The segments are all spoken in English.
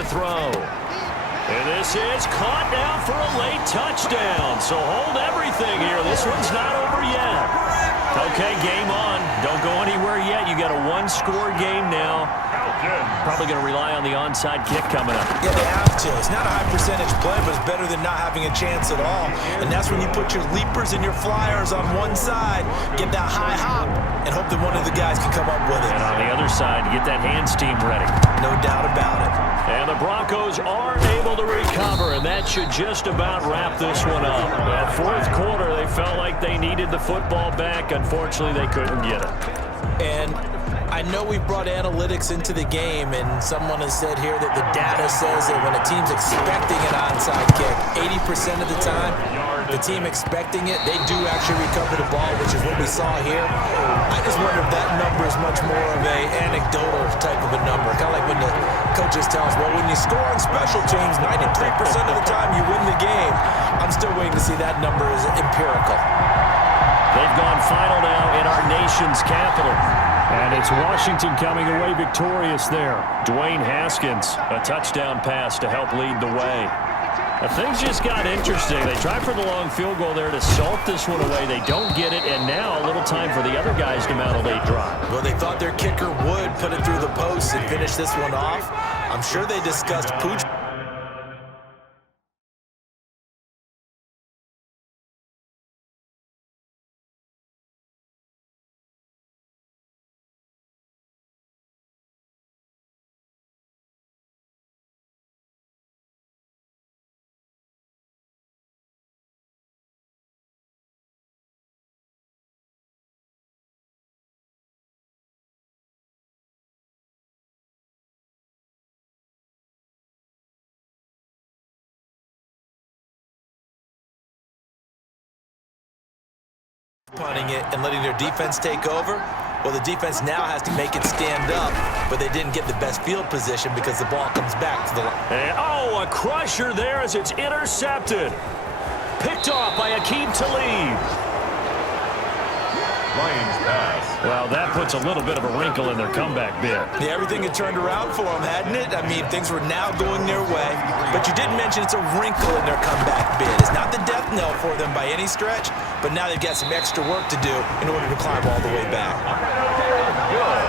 to throw. And this is caught now for a late touchdown. So hold everything here. This one's not over yet. Okay, game on. Don't go anywhere yet. You got a one-score game now. Probably going to rely on the onside kick coming up. Yeah, they have to. It's not a high-percentage play, but it's better than not having a chance at all. And that's when you put your leapers and your flyers on one side, get that high hop, and hope that one of the guys can come up with it. And on the other side, get that hands team ready. No doubt about it. And the Broncos are able to recover, and that should just about wrap this one up. That fourth quarter, they felt like they needed the football back. Unfortunately, they couldn't get it. And I know we brought analytics into the game, and someone has said here that the data says that when a team's expecting an onside kick, 80% of the time, the team expecting it, they do actually recover the ball, which is what we saw here. I just wonder if that number is much more of a anecdotal type of a number. Kind of like when the coaches tell us, well, when you score on special teams, 93% of the time you win the game. I'm still waiting to see that number is empirical. They've gone final now in our nation's capital. And it's Washington coming away victorious there. Dwayne Haskins, a touchdown pass to help lead the way. Things just got interesting. They tried for the long field goal there to salt this one away. They don't get it, and now a little time for the other guys to mount a late drive. Well, they thought their kicker would put it through the post and finish this one off. I'm sure they discussed Pooch. Punting it and letting their defense take over. Well, the defense now has to make it stand up, but they didn't get the best field position because the ball comes back to the line. And, oh, a crusher there as it's intercepted. Picked off by Aqib Talib. Lions pass. Well, that puts a little bit of a wrinkle in their comeback bid. Yeah, everything had turned around for them, hadn't it? I mean, things were now going their way. But you did mention it's a wrinkle in their comeback bid. It's not the death knell for them by any stretch, but now they've got some extra work to do in order to climb all the way back. Good.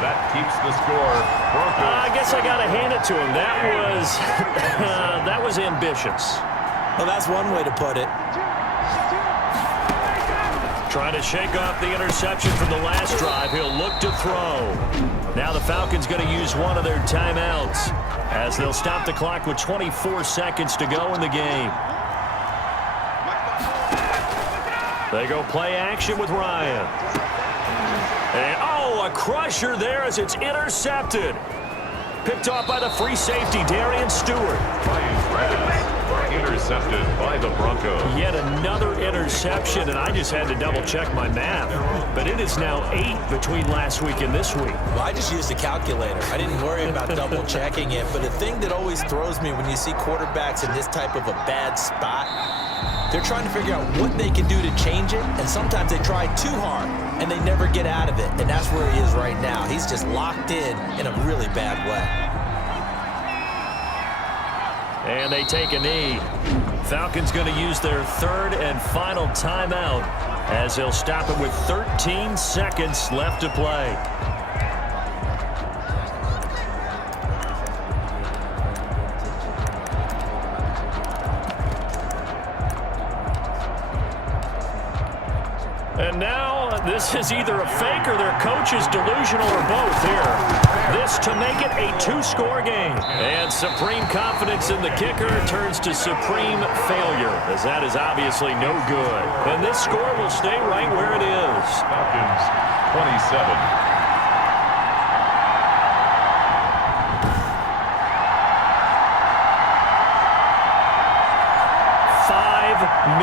That keeps the score. I guess I got to hand it to him. That was, that was ambitious. Well, that's one way to put it. Trying to shake off the interception from the last drive. He'll look to throw. Now the Falcons going to use one of their timeouts as they'll stop the clock with 24 seconds to go in the game. They go play action with Ryan. And, oh, a crusher there as it's intercepted. Picked off by the free safety, Darian Stewart. Intercepted by the Broncos. Yet another interception, and I just had to double-check my math. But it is now 8 between last week and this week. Well, I just used a calculator. I didn't worry about double-checking it. But the thing that always throws me when you see quarterbacks in this type of a bad spot, they're trying to figure out what they can do to change it, and sometimes they try too hard, and they never get out of it. And that's where he is right now. He's just locked in a really bad way. And they take a knee. Falcons going to use their third and final timeout as they'll stop it with 13 seconds left to play. And now this is either a fake or their coach is delusional or both here. This to make it a 2-score game. And supreme confidence in the kicker turns to supreme failure, as that is obviously no good. And this score will stay right where it is. Falcons 27.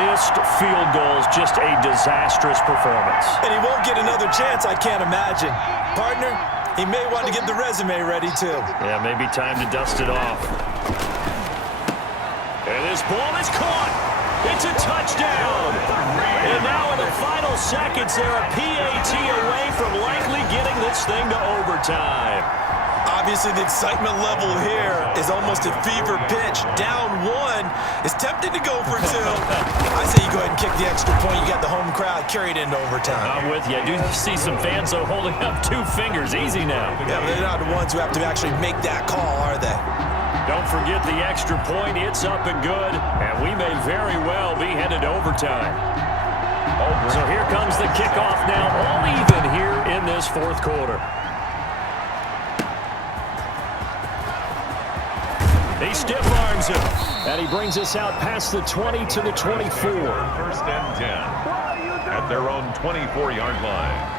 Missed field goals, just a disastrous performance. And he won't get another chance, I can't imagine. Partner, he may want to get the resume ready, too. Yeah, maybe time to dust it off. And this ball is caught. It's a touchdown. And now in the final seconds, they're a PAT away from likely getting this thing to overtime. Obviously, the excitement level here is almost at fever pitch. Down one. It's tempting to go for two. I say you go ahead and kick the extra point. You got the home crowd carried into overtime. I'm with you. I do see some fans, though, holding up 2 fingers. Easy now. Yeah, but they're not the ones who have to actually make that call, are they? Don't forget the extra point. It's up and good, and we may very well be headed to overtime. So here comes the kickoff now, all even here in this fourth quarter. He stiff arms him, and he brings us out past the 20 to the 24. First and 10 at their own 24-yard line.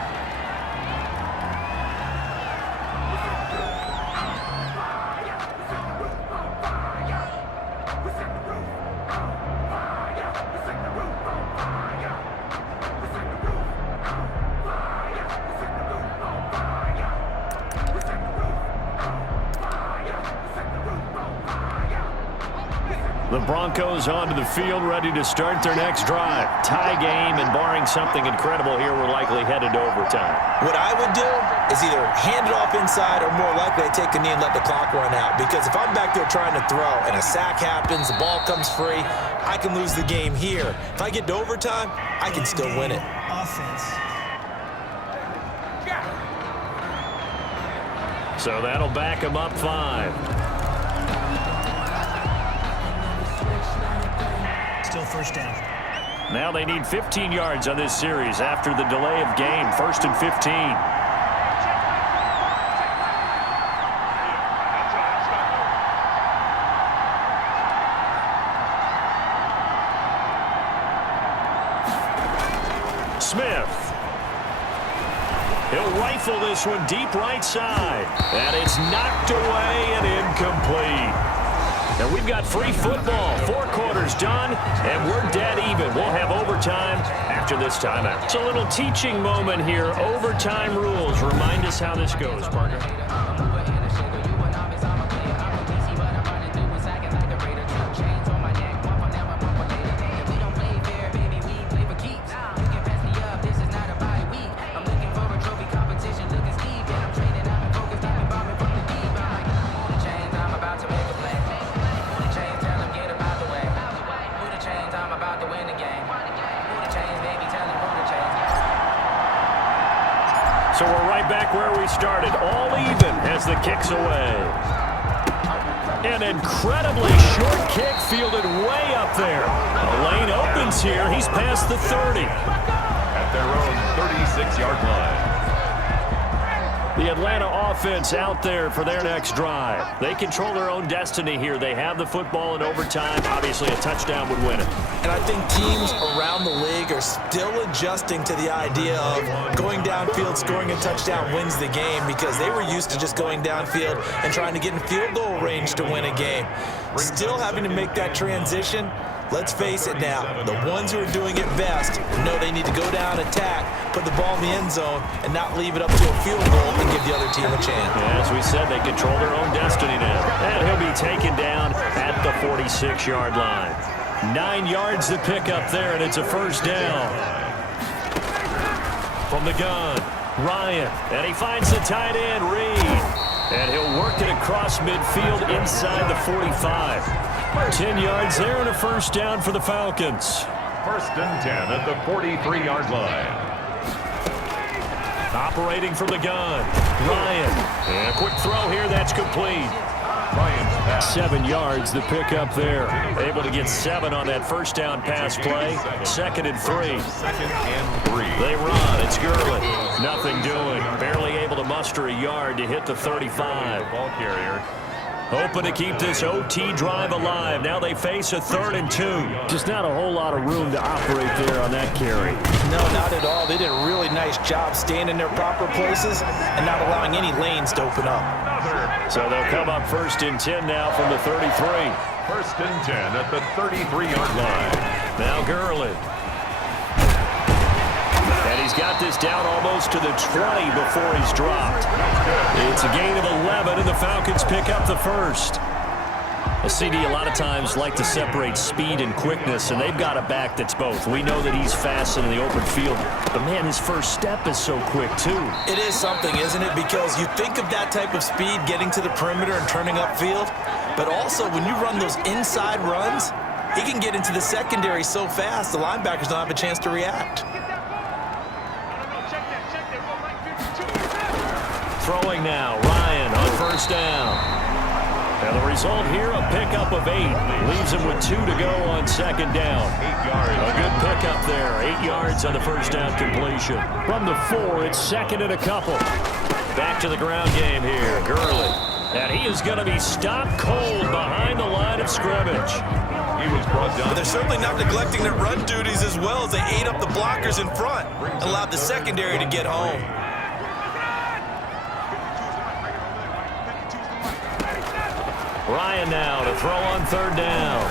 The Broncos onto the field, ready to start their next drive. Tie game, and barring something incredible here, we're likely headed to overtime. What I would do is either hand it off inside or more likely I take a knee and let the clock run out. Because if I'm back there trying to throw and a sack happens, the ball comes free, I can lose the game here. If I get to overtime, I can still win it. Offense. So that'll back him up 5. Still first down. Now they need 15 yards on this series after the delay of game. 1st and 15. Smith. He'll rifle this one deep right side. And it's knocked away and incomplete. Now we've got free football. 4 quarters done, and we're dead even. We'll have overtime after this timeout. It's a little teaching moment here. Overtime rules. Remind us how this goes, Parker. So we're right back where we started, all even as the kick's away. An incredibly short kick fielded way up there. The lane opens here. He's past the 30. At their own 36-yard line. The Atlanta offense out there for their next drive. They control their own destiny here. They have the football in overtime. Obviously, a touchdown would win it. And I think teams around the league are still adjusting to the idea of going downfield, scoring a touchdown wins the game, because they were used to just going downfield and trying to get in field goal range to win a game. Still having to make that transition. Let's face it now, the ones who are doing it best know they need to go down, attack, put the ball in the end zone, and not leave it up to a field goal and give the other team a chance. Yeah, as we said, they control their own destiny now. And he'll be taken down at the 46-yard line. 9 yards to pick up there, and it's a first down. From the gun, Ryan, and he finds the tight end, Reed. And he'll work it across midfield inside the 45. 10 yards there and a first down for the Falcons. First and 10 at the 43-yard line. Operating from the gun, Ryan. And a quick throw here, that's complete. Ryan's pass. 7 yards, the pickup there. Able to get 7 on that first down pass play. 2nd and 3. 2nd and 3. They run, it's Gurley. Nothing doing. Barely able to muster a yard to hit the 35. Ball carrier. Hoping to keep this OT drive alive. Now they face a 3rd and 2. Just not a whole lot of room to operate there on that carry. No, not at all. They did a really nice job staying in their proper places and not allowing any lanes to open up. So they'll come up 1st and 10 now from the 33. 1st and 10 at the 33-yard line. Now Gurley. And he's got this down almost to the 20 before he's dropped. It's a gain of 11, and the Falcons pick up the first. A CD a lot of times like to separate speed and quickness, and they've got a back that's both. We know that he's fast in the open field, but man, his first step is so quick too. It is something, isn't it? Because you think of that type of speed getting to the perimeter and turning upfield, but also when you run those inside runs, he can get into the secondary so fast the linebackers don't have a chance to react. Throwing now, Ryan on first down. And the result here, a pickup of 8. Leaves him with 2 to go on second down. 8 yards. A good pickup there. 8 yards on the first down completion. From the 4, it's second and a couple. Back to the ground game here. Gurley. And he is going to be stopped cold behind the line of scrimmage. He was brought down. But they're certainly not neglecting their run duties as well as they ate up the blockers in front and allowed the secondary to get home. Ryan now to throw on third down.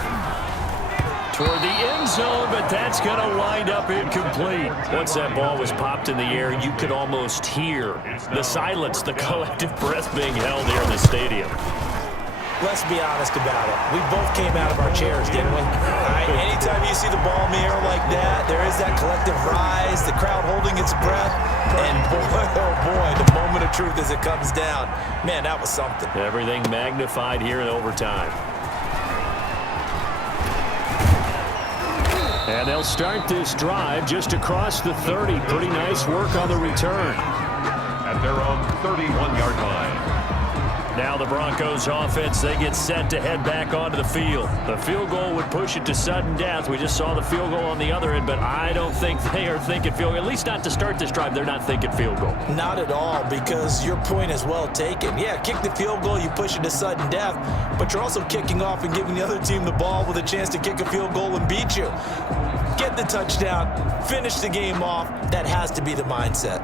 Toward the end zone, but that's going to wind up incomplete. Once that ball was popped in the air, you could almost hear the silence, the collective breath being held here in the stadium. Let's be honest about it. We both came out of our chairs, didn't we? Anytime you see the ball in the air like that, there is that collective rise, the crowd holding its breath, and boy, oh boy, the moment of truth as it comes down. Man, that was something. Everything magnified here in overtime. And they'll start this drive just across the 30. Pretty nice work on the return. At their own 31-yard line. Now the Broncos offense, they get set to head back onto the field. The field goal would push it to sudden death. We just saw the field goal on the other end, but I don't think they are thinking field goal. At least not to start this drive, they're not thinking field goal. Not at all, because your point is well taken. Yeah, kick the field goal, you push it to sudden death, but you're also kicking off and giving the other team the ball with a chance to kick a field goal and beat you. Get the touchdown, finish the game off. That has to be the mindset.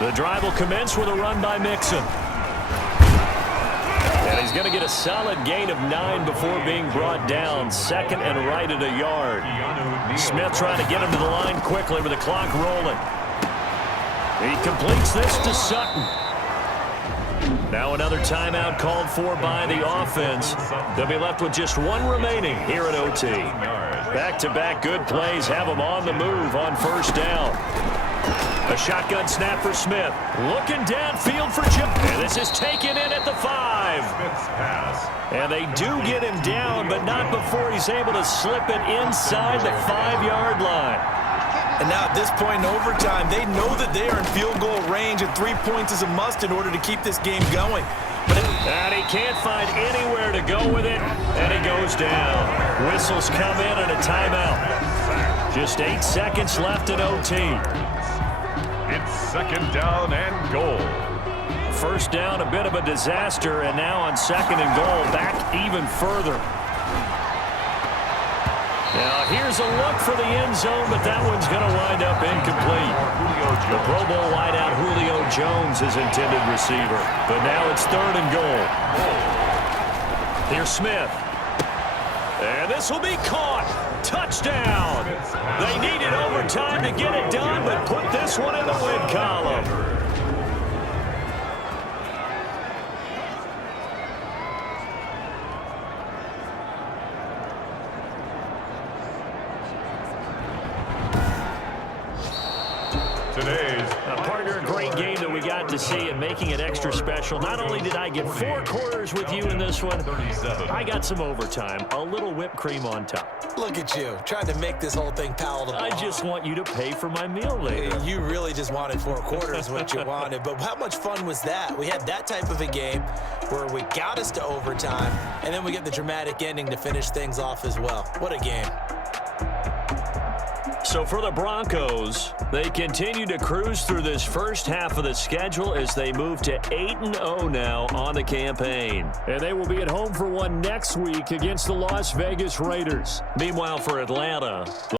The drive will commence with a run by Mixon. And he's going to get a solid gain of 9 before being brought down. Second and right at a yard. Smith trying to get him to the line quickly with the clock rolling. He completes this to Sutton. Now another timeout called for by the offense. They'll be left with just 1 remaining here at OT. Back-to-back good plays have them on the move on first down. A shotgun snap for Smith. Looking downfield for Chip. And this is taken in at the 5. And they do get him down, but not before he's able to slip it inside the 5-yard line. And now at this point in overtime, they know that they are in field goal range, and 3 points is a must in order to keep this game going. And he can't find anywhere to go with it, and he goes down. Whistles come in and a timeout. Just 8 seconds left in OT. It's second down and goal. First down, a bit of a disaster, and now on second and goal, back even further. Now here's a look for the end zone, but that one's going to wind up incomplete. The Pro Bowl wideout Julio Jones is intended receiver, but now it's third and goal. Here's Smith. And this will be caught. Touchdown. They needed overtime to get it done, but put this one in the win column. Today's Partner, a great game that we got to see and making it extra special. Not only did I get 4 quarters with you in this one, I got some overtime, a little whipped cream on top. Look at you, trying to make this whole thing palatable. I just want you to pay for my meal later. You really just wanted 4 quarters what you wanted, but how much fun was that? We had that type of a game where we got us to overtime, and then we get the dramatic ending to finish things off as well. What a game. So for the Broncos, they continue to cruise through this first half of the schedule as they move to 8-0 now on the campaign. And they will be at home for one next week against the Las Vegas Raiders. Meanwhile, for Atlanta,